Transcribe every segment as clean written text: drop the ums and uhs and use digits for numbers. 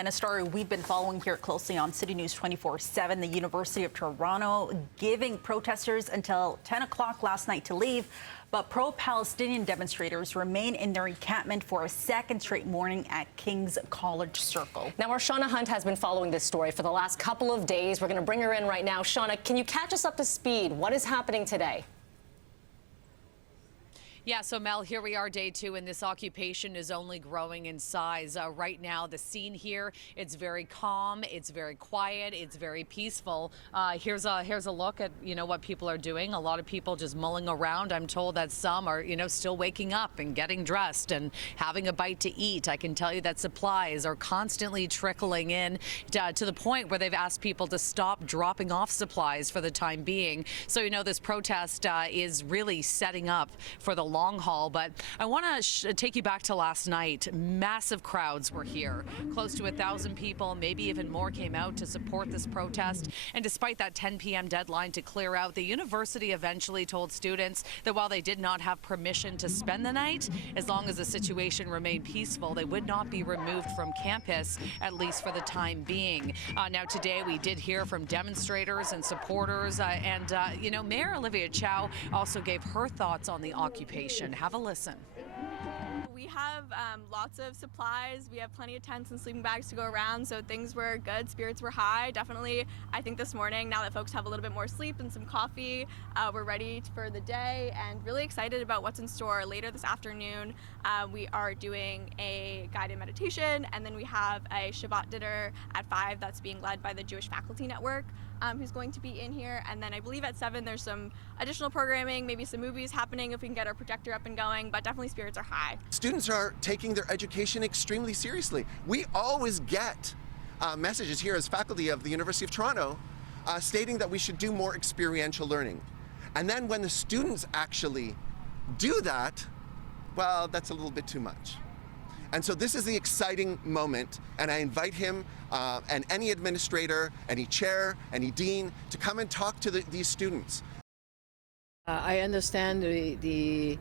And a story we've been following here closely on CityNews 24/7, the University of Toronto giving protesters until 10 o'clock last night to leave. But pro-Palestinian demonstrators remain in their encampment for a second straight morning at King's College Circle. Now, our Shauna Hunt has been following this story for the last couple of days. We're going to bring her in right now. Shauna, can you catch us up to speed? What is happening today? Yeah, so Mel, here we are day 2, and this occupation is only growing in size. Right now, the scene here, it's very calm, it's very quiet, it's very peaceful. Here's a look at, what people are doing. A lot of people just mulling around. I'm told that some are, still waking up and getting dressed and having a bite to eat. I can tell you that supplies are constantly trickling in to the point where they've asked people to stop dropping off supplies for the time being. So, this protest is really setting up for the long haul. But I want to take you back to last night. Massive crowds were here. Close to 1,000 people, maybe even more, came out to support this protest. And despite that 10 p.m. deadline to clear out, the university eventually told students that while they did not have permission to spend the night, as long as the situation remained peaceful, they would not be removed from campus, at least for the time being. Now, today we did hear from demonstrators and supporters, and Mayor Olivia Chow also gave her thoughts on the occupation. Have a listen. We have lots of supplies. We have plenty of tents and sleeping bags to go around, so things were good. Spirits were high. Definitely, I think this morning, now that folks have a little bit more sleep and some coffee, we're ready for the day and really excited about what's in store later this afternoon. We are doing a guided meditation, and then we have a Shabbat dinner at 5 that's being led by the Jewish Faculty Network, who's going to be in here. And then I believe at 7 there's some additional programming, maybe some movies happening if we can get our projector up and going, but definitely spirits are high. Students are taking their education extremely seriously. We always get messages here as faculty of the University of Toronto stating that we should do more experiential learning. And then when the students actually do that, well, that's a little bit too much. And so this is the exciting moment, and I invite him and any administrator, any chair, any dean to come and talk to these students. I understand the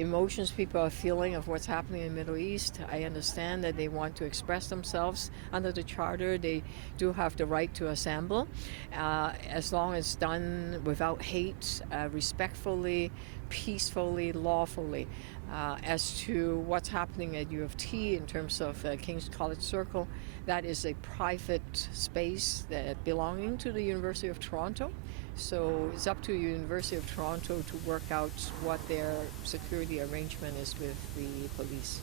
emotions people are feeling of what's happening in the Middle East. I understand that they want to express themselves under the charter. They do have the right to assemble, as long as done without hate, respectfully, peacefully, lawfully. As to what's happening at U of T in terms of King's College Circle, that is a private space that belonging to the University of Toronto. So it's up to the University of Toronto to work out what their security arrangement is with the police.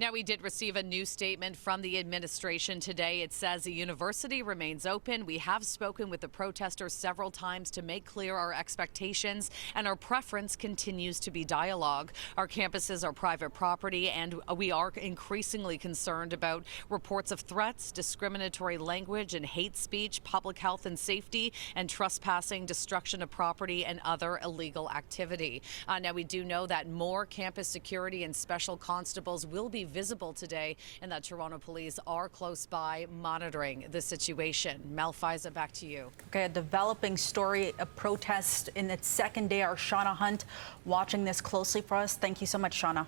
Now, we did receive a new statement from the administration today. It says the university remains open. We have spoken with the protesters several times to make clear our expectations, and our preference continues to be dialogue. Our campuses are private property, and we are increasingly concerned about reports of threats, discriminatory language and hate speech, public health and safety, and trespassing, destruction of property, and other illegal activity. Now, we do know that more campus security and special constables will be visible today, and that Toronto police are close by monitoring the situation. Mel Fiza, back to you. Okay, a developing story, a protest in its second day. Our Shauna Hunt watching this closely for us. Thank you so much, Shauna.